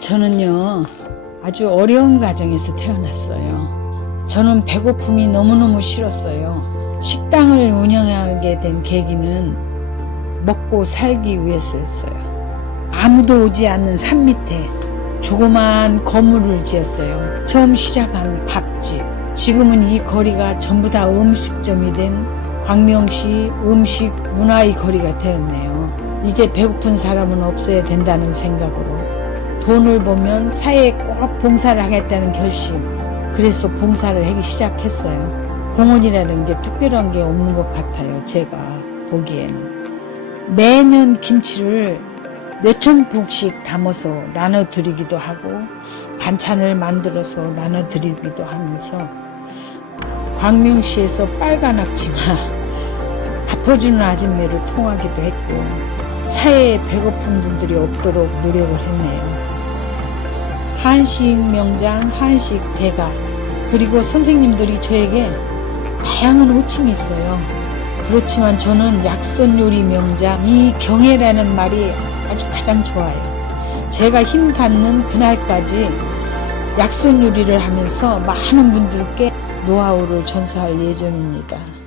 저는요, 아주 어려운 가정에서 태어났어요. 저는 배고픔이 너무너무 싫었어요. 식당을 운영하게 된 계기는 먹고 살기 위해서였어요. 아무도 오지 않는 산 밑에 조그만 건물을 지었어요. 처음 시작한 밥집. 지금은 이 거리가 전부 다 음식점이 된 광명시 음식 문화의 거리가 되었네요. 이제 배고픈 사람은 없어야 된다는 생각으로 돈을 보면 사회에 꼭 봉사를 하겠다는 결심. 그래서 봉사를 하기 시작했어요. 공원이라는 게 특별한 게 없는 것 같아요. 제가 보기에는. 매년 김치를 몇천 봉씩 담아서 나눠드리기도 하고 반찬을 만들어서 나눠드리기도 하면서 광명시에서 빨간 악취가 갚아주는 아줌매로 통하기도 했고 사회에 배고픈 분들이 없도록 노력을 했네요. 한식 명장, 한식 대가 그리고 선생님들이 저에게 다양한 호칭이 있어요. 그렇지만 저는 약선 요리 명장 이 경애라는 말이 아주 가장 좋아요. 제가 힘 닿는 그날까지 약선 요리를 하면서 많은 분들께 노하우를 전수할 예정입니다.